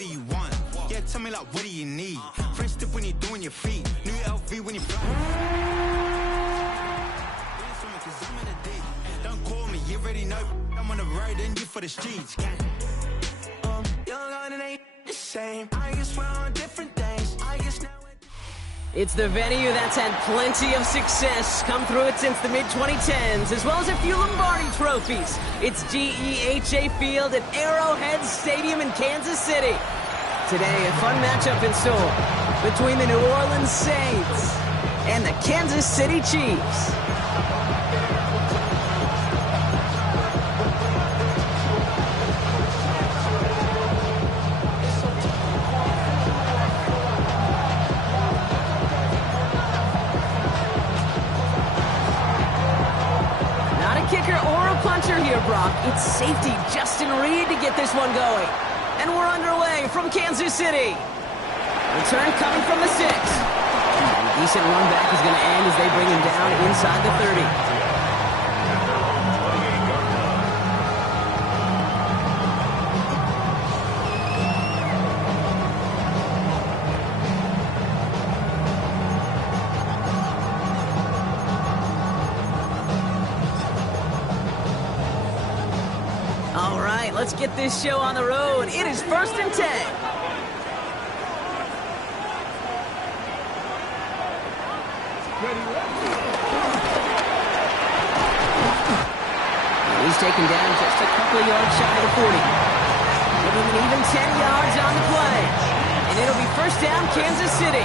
what do you want? Yeah, tell me like, what do you need? Fresh tip when you're doing your feet. New LV when you're flying. Don't call me, you already know. I'm on the road and you for the streets. Young and it ain't the same. I guess we're on different days. I guess now. It's the venue that's had plenty of success come through it since the mid-2010s, as well as a few Lombardi trophies. It's GEHA Field at Arrowhead Stadium in Kansas City. Today, a fun matchup in store between the New Orleans Saints and the Kansas City Chiefs. Brock. It's safety Justin Reed to get this one going. And we're underway from Kansas City. Return coming from the 6. And a decent run back is going to end as they bring him down inside the 30. Let's get this show on the road. It is 1st and 10. He's taken down just a couple of yards shy of the 40. Giving him an even 10 yards on the play. And it'll be 1st down, Kansas City.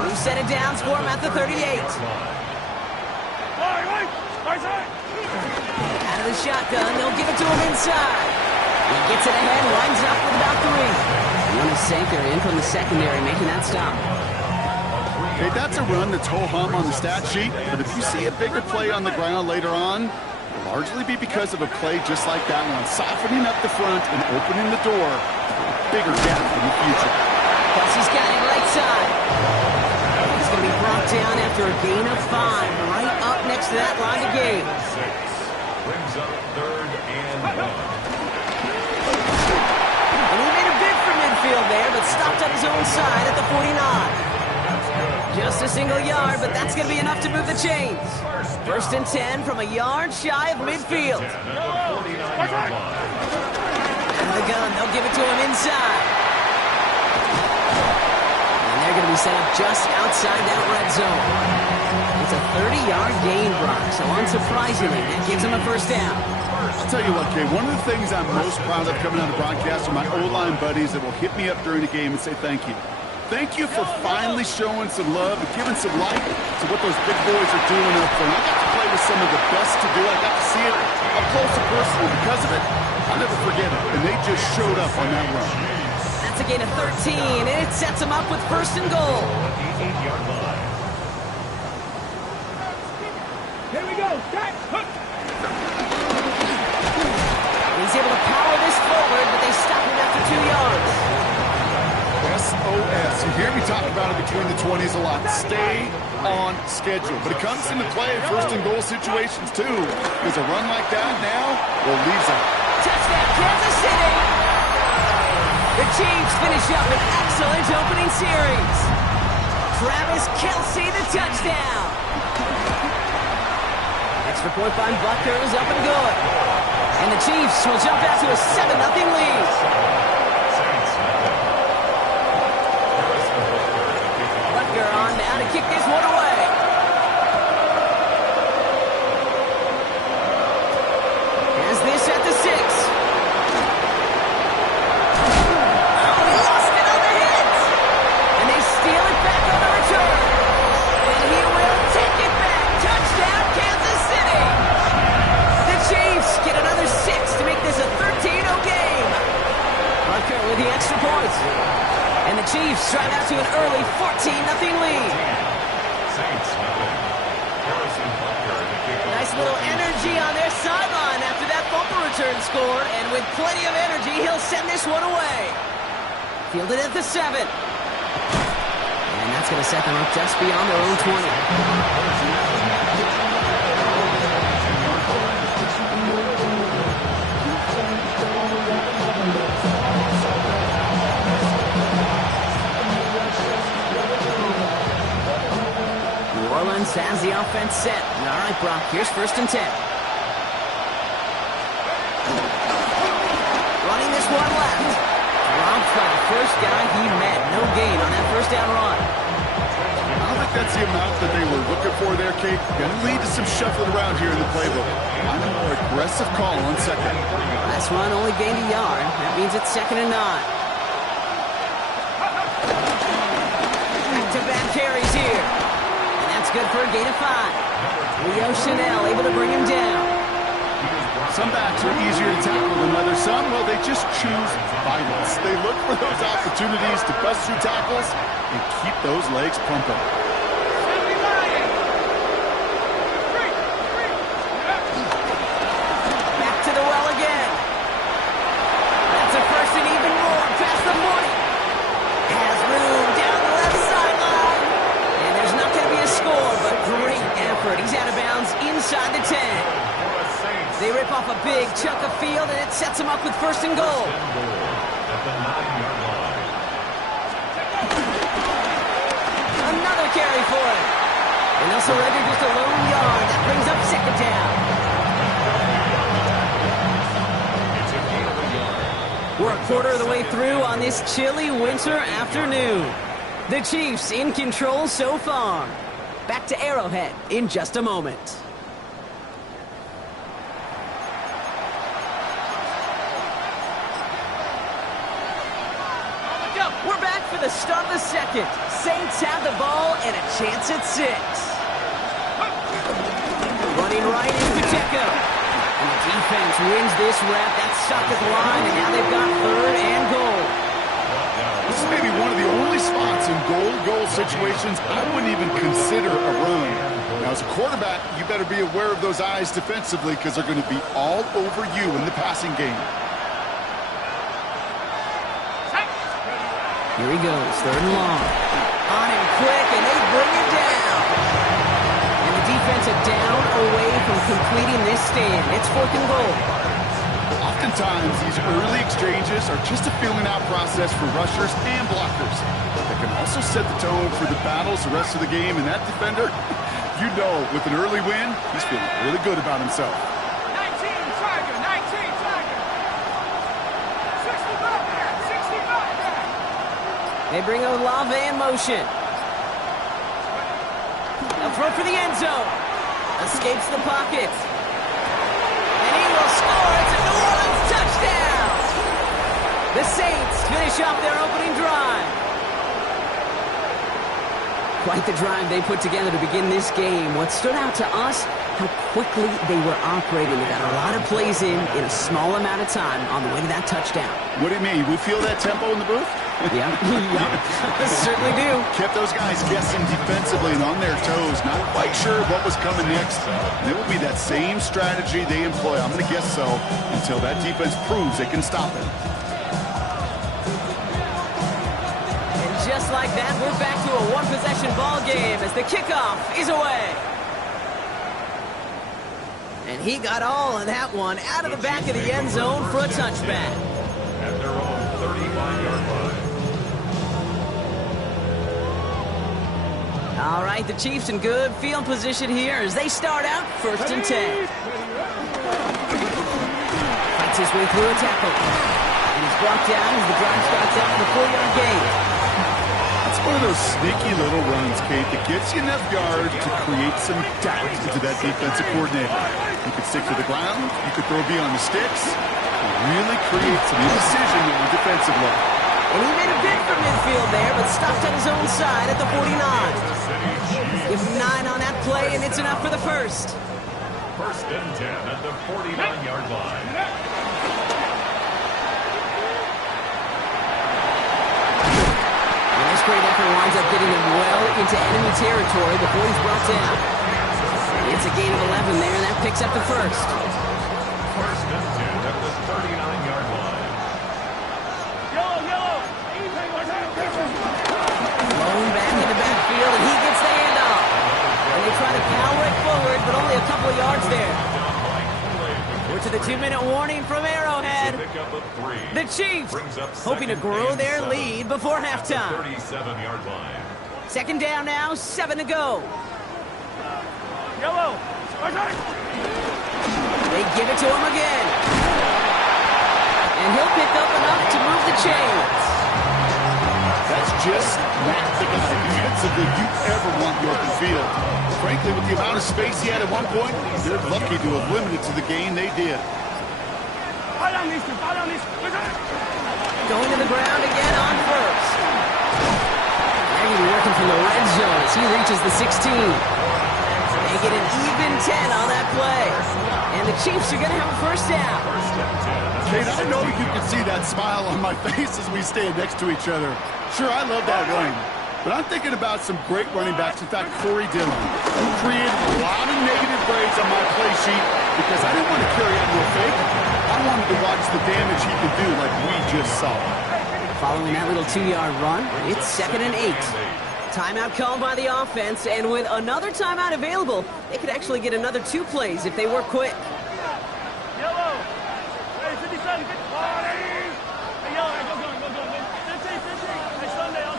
Who set it down for him at the 38. Out of the shotgun, they'll give it to him inside. He gets it ahead, lines up with about 3. You want to say they're in from the secondary, making that stop. Hey, that's a run that's ho-hum on the stat sheet, but if you see a bigger play on the ground later on, it'll largely be because of a play just like that one, softening up the front and opening the door for a bigger gap in the future. Kelsey's got it right side. He's going to be brought down after a gain of 5, right up next to that line of game. Brings up 3rd and 1. And he made a bid for midfield there, but stopped on his own side at the 49. Just a single yard, but that's going to be enough to move the chains. 1st and 10 from a yard shy of midfield. Out of the gun, they'll give it to him inside. And they're going to be set up just outside that red zone. It's a 30-yard gain, Brock, so unsurprisingly, that gives him a 1st down. I'll tell you what, Kay, one of the things I'm most proud of coming out of broadcast are my O-line buddies that will hit me up during the game and say thank you. Thank you for finally showing some love and giving some light to what those big boys are doing up there. And I got to play with some of the best to do. I got to see it up close and personal. Because of it, I'll never forget it. And they just showed up on that run. That's a gain of 13, and it sets them up with 1st and goal. Here we go. Jack, hook. He's able to power this forward, but they stop him after 2 yards. SOS. You hear me talk about it between the 20s a lot. Stay on schedule. But it comes into play in 1st and goal situations, too. Because a run like that now, well, leaves out. Touchdown, Kansas City! The Chiefs finish up an excellent opening series. Travis Kelce, the touchdown. Extra point by Butker is up and good. And the Chiefs will jump out to a 7-0 lead. On now to kick this one away. Has this at the 6. Oh, he lost it on the hit. And they steal it back on the return. And he will take it back. Touchdown, Kansas City. The Chiefs get another 6 to make this a 13-0 game. Rucker with the extra points. And the Chiefs drive out to an early 14-0 lead. Nice little energy on their sideline after that bumper return score. And with plenty of energy, he'll send this one away. Fielded at the 7. And that's going to set them up just beyond their own 20. Chiefs has the offense set. All right, Brock, here's 1st and 10. Running this one left. Dropped by the first guy he met. No gain on that 1st down run. I don't think that's the amount that they were looking for there, Kate. Going to lead to some shuffling around here in the playbook. I'm a more aggressive call on 2nd. Last run only gained a yard. That means it's 2nd and 9. Back-to-back carries here. And that's good for a gain of 5. Leo Chanel able to bring him down. Some backs are easier to tackle than others. Some, well, they just choose violence. They look for those opportunities to bust through tackles and keep those legs pumping. Back to the well again. That's a 1st and even more. Past the 40. Has room down the left sideline. And there's not going to be a score, but great effort. He's out of bounds inside the 10. They rip off a big chunk of field, and it sets them up with 1st and goal. Another carry for him. And they'll surrender just a lone yard. That brings up 2nd down. We're a quarter of the way through on this chilly winter afternoon. The Chiefs in control so far. Back to Arrowhead in just a moment. We're back for the start of the 2nd. Saints have the ball and a chance at 6. Running right in Pacheco. And the defense wins this rep. That's stopped at the line, and now they've got 3rd and goal. This is maybe one of the only spots in goal situations I wouldn't even consider a run. Now, as a quarterback, you better be aware of those eyes defensively because they're going to be all over you in the passing game. Here he goes, 3rd and long. On him quick, and they bring him down. And the defense a down away from completing this stand. It's 4th and goal. Oftentimes, these early exchanges are just a feeling-out process for rushers and blockers. They can also set the tone for the battles the rest of the game, and that defender, you know, with an early win, he's feeling really good about himself. 19 Tiger, 19 Tiger. 65 back, 65 back. They bring Olave in motion. They'll throw for the end zone. Escapes the pocket. And he will score. It's a New Orleans touchdown. The Saints finish off their opening drive. Quite the drive they put together to begin this game. What stood out to us, how quickly they were operating. They got a lot of plays in a small amount of time on the way to that touchdown. What do you mean? We feel that tempo in the booth? Yeah, certainly do. Kept those guys guessing defensively and on their toes, not quite sure what was coming next. And it will be that same strategy they employ, I'm going to guess so, until that defense proves they can stop it. And just like that, we're back to a one-possession ball game as the kickoff is away. And he got all of that one out of the back of the end zone for a touchback. At their own 35-yard line. All right, the Chiefs in good field position here as they start out 1st and 10. Fights his way through a tackle. And he's brought down as the drive starts out with a 4-yard gain. That's one of those sneaky little runs, Kate, that gets you enough yards to create some doubt into that defensive coordinator. You could stick to the ground. You could throw beyond the sticks. Really create some indecision on the defensive line. And he made a bid for midfield there, but stopped on his own side at the 49. Give him 9 on that play, and it's enough for the first. 1st and 10 at the 49-yard line. And this great effort winds up getting him well into enemy territory before he's brought down. It's a gain of 11 there, and that picks up the first. 1st and 10 at the 39-yard line. Blown back in the backfield, and he gets the handoff. And they try to power it forward, but only a couple of yards there. We're to the 2-minute warning from Arrowhead. The Chiefs hoping to grow their lead before halftime. 37-yard line. 2nd down now, 7 to go. Yellow. They give it to him again. And he'll pick up enough to move the chains. That's just not the guy defensively you ever want in the open field. Frankly, with the amount of space he had at one point, they're lucky to have limited to the game they did. Going to the ground again on first. They're going to be working from the red zone as he reaches the 16. They get an even 10 on that play. And the Chiefs are going to have a first down. Kate, I know you can see that smile on my face as we stand next to each other. Sure, I love that run. But I'm thinking about some great running backs. In fact, Corey Dillon, who created a lot of negative grades on my play sheet because I didn't want to carry out no fake. I wanted to watch the damage he could do like we just saw. Following that little 2-yard run, it's 2nd and 8. Timeout called by the offense, and with another timeout available, they could actually get another 2 plays if they work quick. Yellow. Hey, 57. Hey, yellow. Hey, go. 50. Hey, Sunday.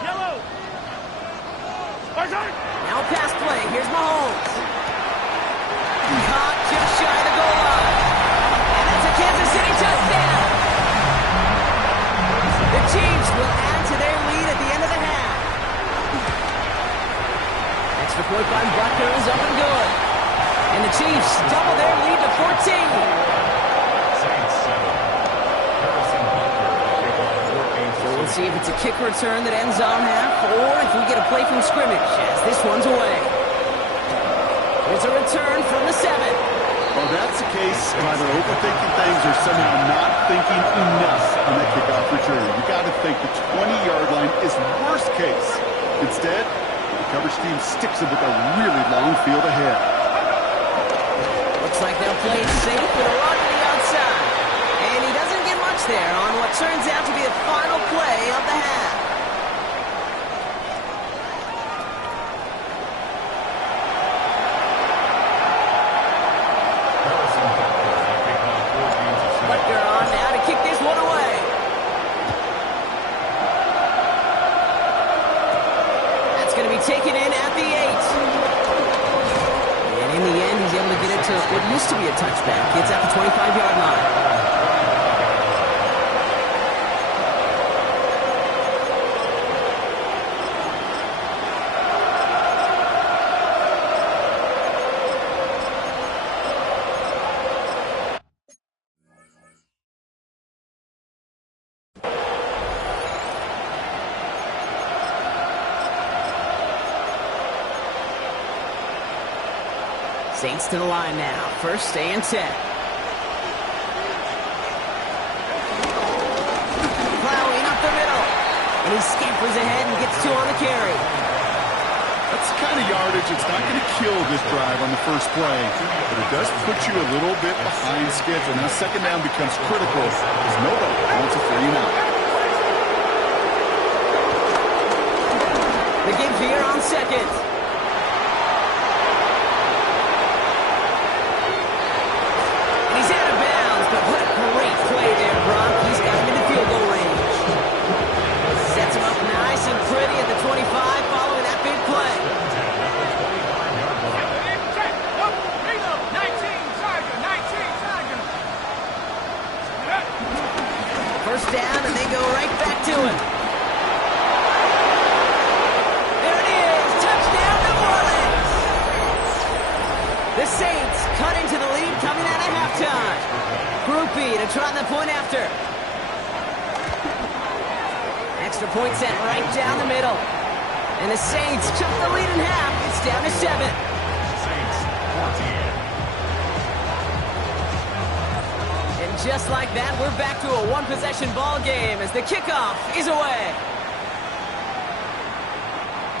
Yellow. Now pass play. Here's Mahomes. Caught just shy of the goal line. And that's a Kansas City touchdown. The Chiefs will add to their lead at the end of the half. Extra point by Butker is up and good. And the Chiefs double their lead to 14. We'll see if it's a kick return that ends on half, or if we get a play from scrimmage, as this one's away. There's a return from the 7. Well, that's the case of either overthinking things or somehow not thinking enough on that kickoff return. You got to think the 20-yard line is worst case. Instead, the coverage team sticks it with a really long field ahead. Looks like they'll play it safe with a run to the outside. And he doesn't get much there on what turns out to be the final play of the half. Butker on now to kick this one away. That's going to be taken in at the 8. And in the end, he's able to get it to what used to be a touchback. It's at the 25-yard line. Saints to the line now. 1st and 10. Plowing up the middle. And he scampers ahead and gets 2 on the carry. That's the kind of yardage it's not going to kill this drive on the first play, but it does put you a little bit behind schedule. Now 2nd down becomes critical because nobody wants a 3-and-out. The give here on 2nd. Down, and they go right back to it. There it is. Touchdown, New Orleans. The Saints cut into the lead coming out of halftime. Groupie to try the point after. Extra point set right down the middle. And the Saints cut the lead in half. It's down to 7. Saints 14. Just like that, we're back to a 1-possession ball game as the kickoff is away.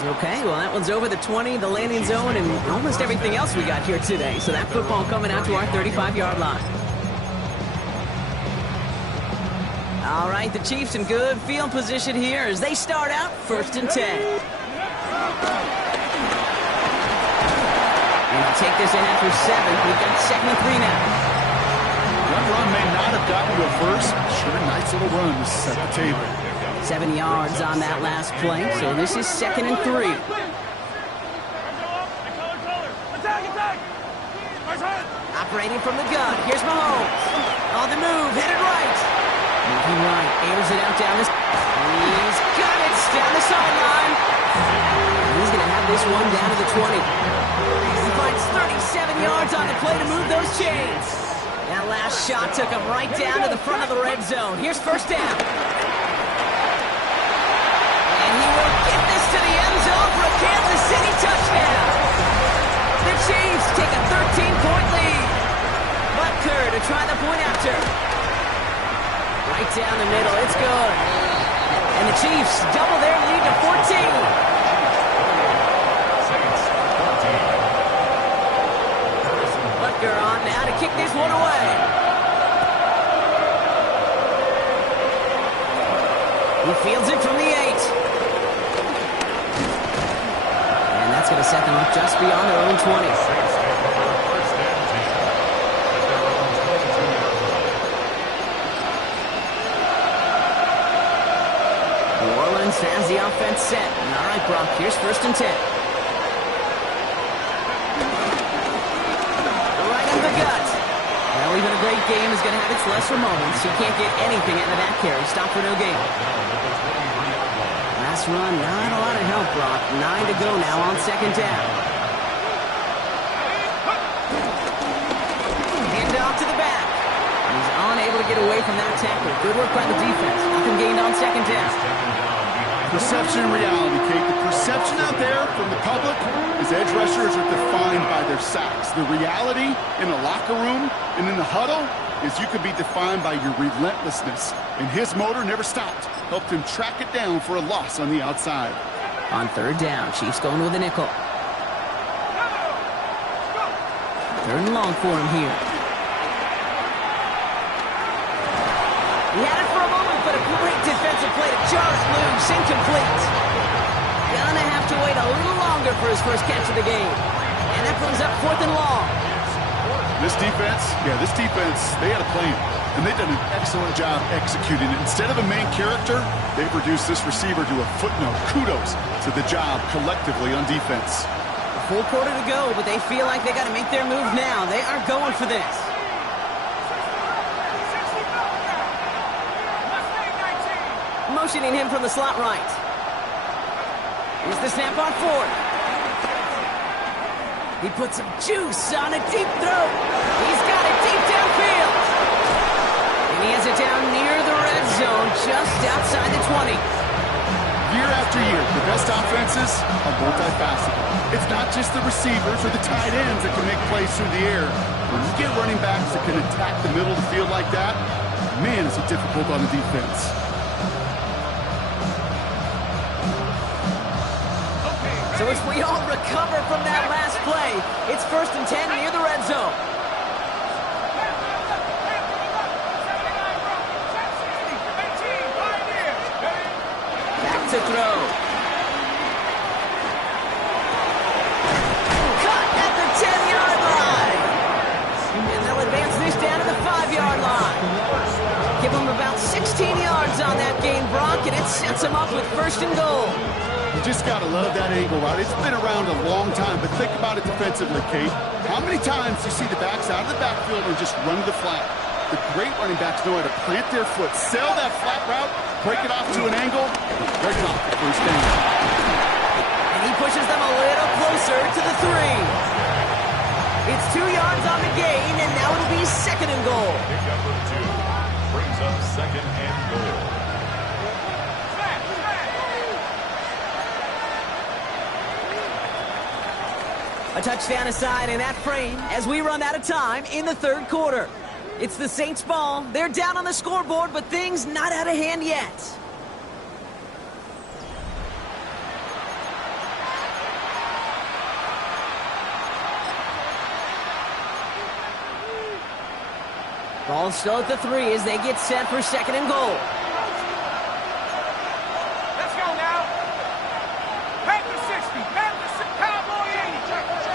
Okay, well, that one's over the 20, the landing zone, and almost everything else we got here today. So that football coming out to our 35-yard line. All right, the Chiefs in good field position here as they start out 1st and 10. And I'll take this in after 7. We've got 2nd and 3 now. That run may not have gotten to a first. Sure, nice little run to set the table. 7 yards on that last play, so this is 2nd and 3. separating from the gun. Here's Mahomes. On the move, headed right. Moving right, airs it out down this. He's got it down the sideline. He's going to have this one down to the 20. He finds 37 yards on the play to move those chains. That last shot took him right down to the front of the red zone. Here's first down. And he will get this to the end zone for a Kansas City touchdown. The Chiefs take a 13-point lead. Butker to try the point after. Right down the middle, it's good. And the Chiefs double their lead to 14. Butker on now to kick this one away. He fields it from the 8. And that's going to set them up just beyond their own 20. Has the offense set. All right, Brock, here's first and 10. Right in the gut. Well, even a great game is going to have its lesser moments. He can't get anything out of that carry. Stop for no gain. Last run, not a lot of help, Brock. 9 to go now on second down. Hand off to the back. He's unable to get away from that tackle. Good work by the defense. Nothing gained on second down. Perception and reality, Kate. The perception out there from the public is edge rushers are defined by their sacks. The reality in the locker room and in the huddle is you could be defined by your relentlessness. And his motor never stopped. Helped him track it down for a loss on the outside. On third down, Chiefs going with a nickel. Third and long for him here. He had it for a moment, but a great defensive play to jar it loose. Incomplete. Gonna have to wait a little longer for his first catch of the game. And that brings up fourth and long. This defense, they had a plan. And they've done an excellent job executing it. Instead of a main character, they've reduced this receiver to a footnote. Kudos to the job collectively on defense. A full quarter to go, but they feel like they got to make their move now. They are going for this. Motioning him from the slot right. Here's the snap on fourth. He puts some juice on a deep throw. He's got it deep downfield. And he has it down near the red zone, just outside the 20. Year after year, the best offenses are multifaceted. It's not just the receivers or the tight ends that can make plays through the air. When you get running backs that can attack the middle of the field like that, man, is it difficult on the defense. So as we all recover from that last play, it's first and 10 near the red zone. Back to throw. Caught at the 10-yard line. And they'll advance this down to the 5-yard line. Give them about 16 yards on that game, Brock, and it sets them up with first and goal. You just got to love that angle route. It's been around a long time, but think about it defensively, Kate. How many times do you see the backs out of the backfield and just run to the flat? The great running backs know how to plant their foot, sell that flat route, break it off to an angle, and break it off the first down. And he pushes them a little closer to the 3. It's 2 yards on the gain, and now it'll be second and goal. Pick up of 2. Brings up second and goal. A touchdown aside in that frame as we run out of time in the third quarter. It's the Saints' ball. They're down on the scoreboard, but things not out of hand yet. Ball still at the 3 as they get set for second and goal. Let's go now. Back to 60. Back to 60. Cowboy 80.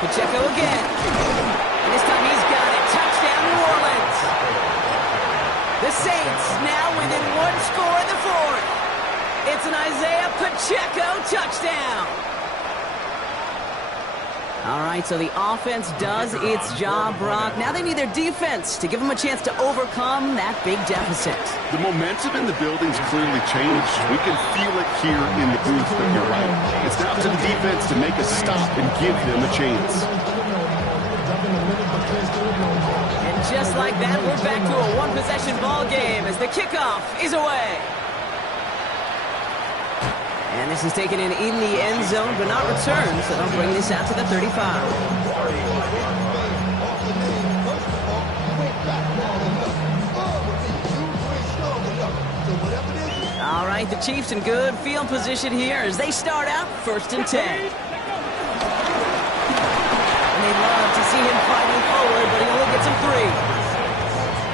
Pacheco again. And this time he's got it. Touchdown, New Orleans. The Saints now within 1 score in the fourth. It's an Isaiah Pacheco touchdown. All right, so the offense does its job, Brock. Now they need their defense to give them a chance to overcome that big deficit. The momentum in the building's clearly changed. We can feel it here in the booth, but you're right. It's now up to the defense to make a stop and give them a chance. And just like that, we're back to a one-possession ball game as the kickoff is away. And this is taken in the end zone, but not returned, so they'll bring this out to the 35. All right, the Chiefs in good field position here as they start out 1st and 10. And they love to see him fighting forward, but he only gets him 3.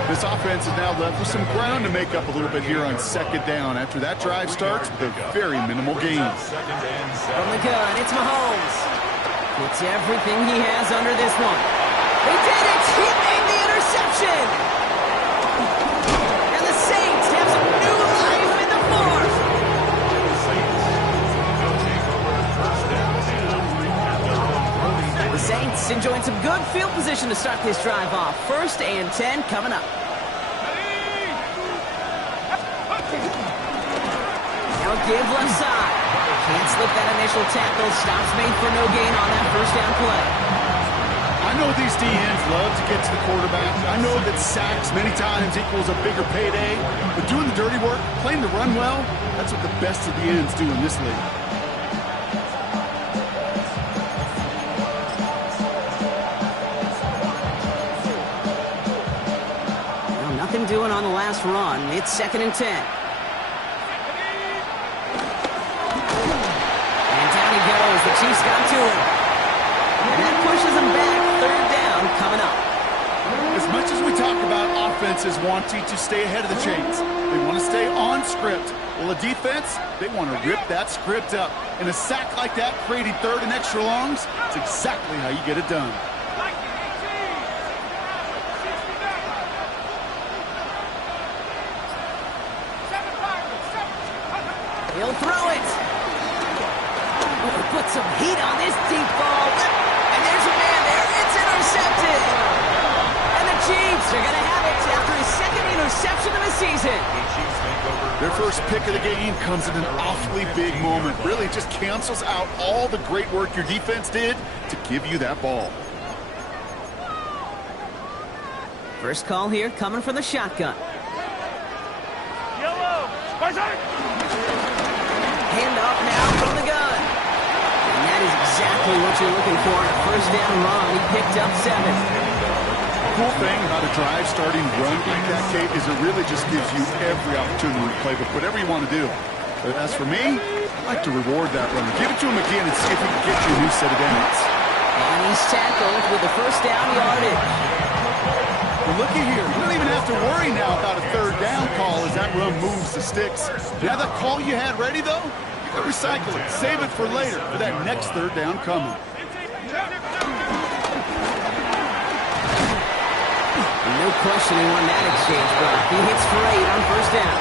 This offense is now left with some ground to make up a little bit here on 2nd down after that drive starts with a very minimal gain. From the gun, it's Mahomes. It's everything he has under this one. He did it! He made the interception! And the Saints have some new life in the 4th. The Saints enjoying some good field position to start this drive off. 1st and 10 coming up. Now give left side. Can't slip that initial tackle. Stops made for no gain on that 1st down play. I know these DNs love to get to the quarterback. I know that sacks many times equals a bigger payday. But doing the dirty work, playing the run well, that's what the best of the ends do in this league. Nothing doing on the last run. It's 2nd and 10. And down he goes. The Chiefs got to him. And that pushes him back. 3rd down coming up. As much as we talk about offenses wanting to stay ahead of the chains, they want to stay on script. Well, the defense, they want to rip that script up. And a sack like that, creating 3rd and extra longs, it's exactly how you get it done. He'll throw it. Put some heat on this deep ball. And there's a man there. It's intercepted. And the Chiefs are going to have it after his 2nd interception of the season. Their first pick of the game comes in an awfully big moment. Really just cancels out all the great work your defense did to give you that ball. First call here coming from the shotgun. Yellow. Hand off now from the gun. And that is exactly what you're looking for on a 1st down run. He picked up 7. The cool thing about a drive starting run like that, Kate, is it really just gives you every opportunity to play with whatever you want to do. But as for me, I like to reward that run. Give it to him again and see if he can get you a new set of downs. And he's tackled with the 1st down yardage. Well, looky here. You don't even have to worry now about a 3rd down call as that run moves the sticks. Now that call you had ready, though, you can recycle it. Save it for later for that next 3rd down coming. No question he won that exchange, Brock. He hits for 8 on 1st down.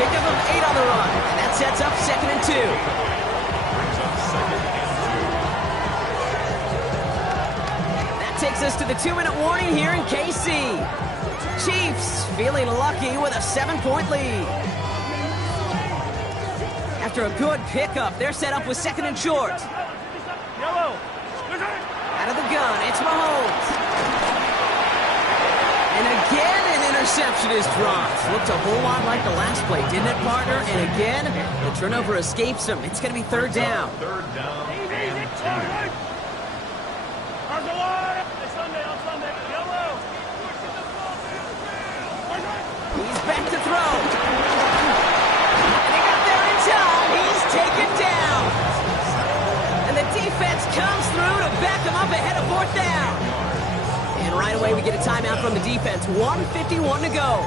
Pick up of 8 on the run, and that sets up 2nd and 2. That takes us to the 2-minute warning here in KC. Chiefs feeling lucky with a 7-point lead. After a good pickup, they're set up with 2nd and short. Yellow. Out of the gun, it's Mahomes. And again, an interception is dropped. Looked a whole lot like the last play, didn't it, partner? And again, the turnover escapes him. It's going to be 3rd down. 3rd down and 2. He's back to throw. And he got there in time. He's taken down. And the defense comes through to back him up ahead of 4th down. And right away, we get a timeout from the defense. 1:51 to go.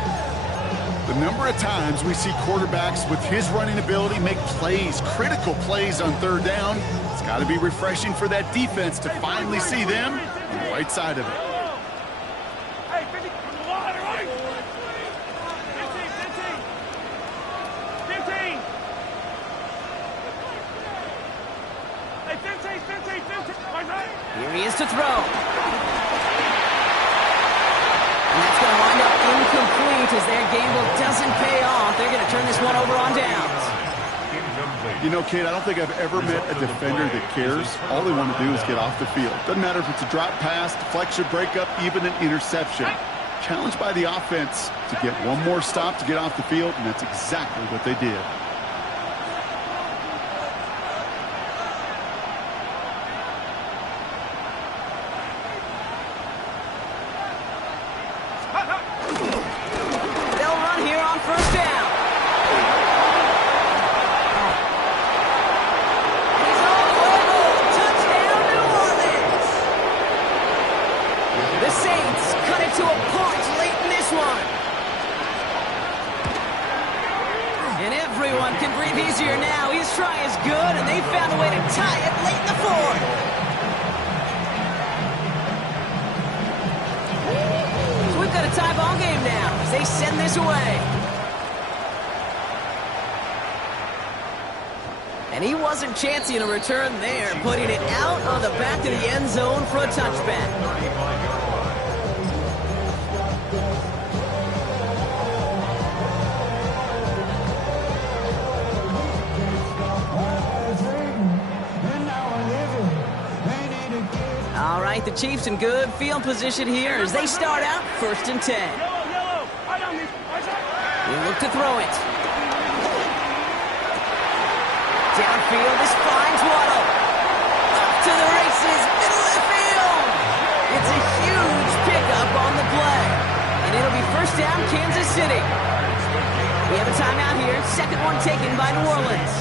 The number of times we see quarterbacks with his running ability make plays, critical plays on 3rd down, it's got to be refreshing for that defense to finally see them on the right side of it. Hey, 50 from the line, right? 15, 15. 15. Here he is to throw. And that's going to wind up incomplete as their gamble doesn't pay off. They're going to turn this one over on downs. You know, Kate, I don't think I've ever met a defender that cares. All they want to do is get off the field. Doesn't matter if it's a drop pass, deflection, breakup, even an interception. Challenged by the offense to get one more stop to get off the field, and that's exactly what they did. They'll run here on first down. He's all the way home. Touchdown, New Orleans. The Saints cut it to a punch late in this one. And everyone can breathe easier now. His try is good, and they found a way to tie it late in the fourth. So we've got a tie ball game now as they send this away. And he wasn't chancing a return there, putting it out on the back of the end zone for a touchback. All right, the Chiefs in good field position here as they start out 1st and 10. They look to throw it. Downfield, this finds Waddle. Up to the races, middle of the field. It's a huge pickup on the play. And it'll be first down, Kansas City. We have a timeout here, second one taken by New Orleans.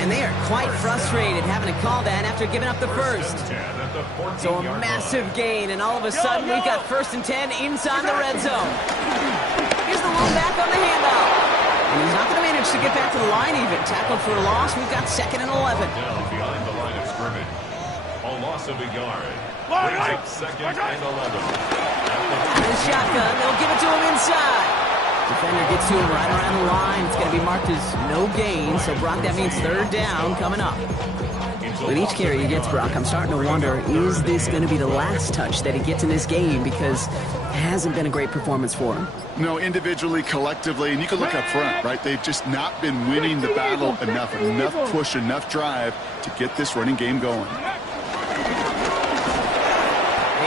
And they are quite frustrated having to call that after giving up the first. So a massive gain, and all of a sudden we've got 1st and 10 inside the red zone. Here's the lone back on the handoff. And he's not going to manage to get back to the line even. Tackled for a loss. We've got 2nd and 11. Down behind the line of scrimmage. A loss of a yard. Brings up 2nd and 11. Out of the shotgun, they'll give it to him inside. Defender gets to him right around the line. It's going to be marked as no gain. So, Brock, that means 3rd down coming up. With each carry he gets, Brock, I'm starting to wonder, is this going to be the last touch that he gets in this game? Because it hasn't been a great performance for him. No, individually, collectively, and you can look up front, right? They've just not been winning the battle enough push, enough drive to get this running game going. They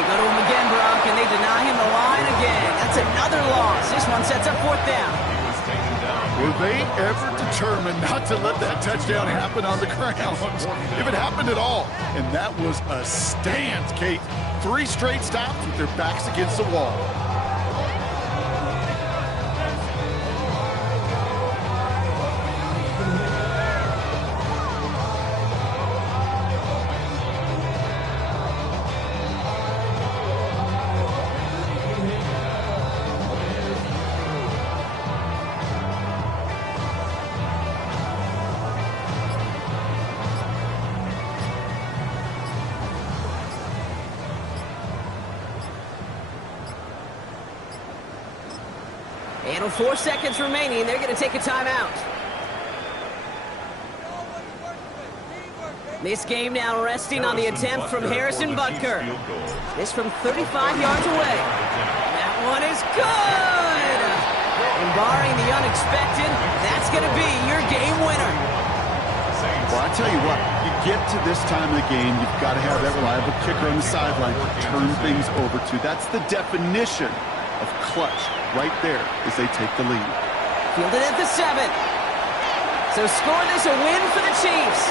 go to him again, Brock, and they deny him the line again. That's another loss. This one sets up 4th down. Were they ever determined not to let that touchdown happen on the ground? If it happened at all. And that was a stand, Kate. 3 straight stops with their backs against the wall. And with 4 seconds remaining, they're going to take a timeout. This game now resting on the attempt from Harrison Butker. This from 35 yards away. That one is good! And barring the unexpected, that's going to be your game winner. Well, I tell you what, you get to this time of the game, you've got to have that reliable kicker on the sideline to turn things over to. That's the definition of clutch right there as they take the lead. Fielded at the 7. So score this a win for the Chiefs.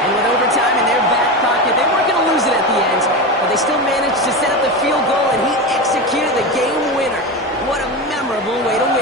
And with overtime in their back pocket, they weren't going to lose it at the end, but they still managed to set up the field goal, and he executed the game winner. What a memorable way to win.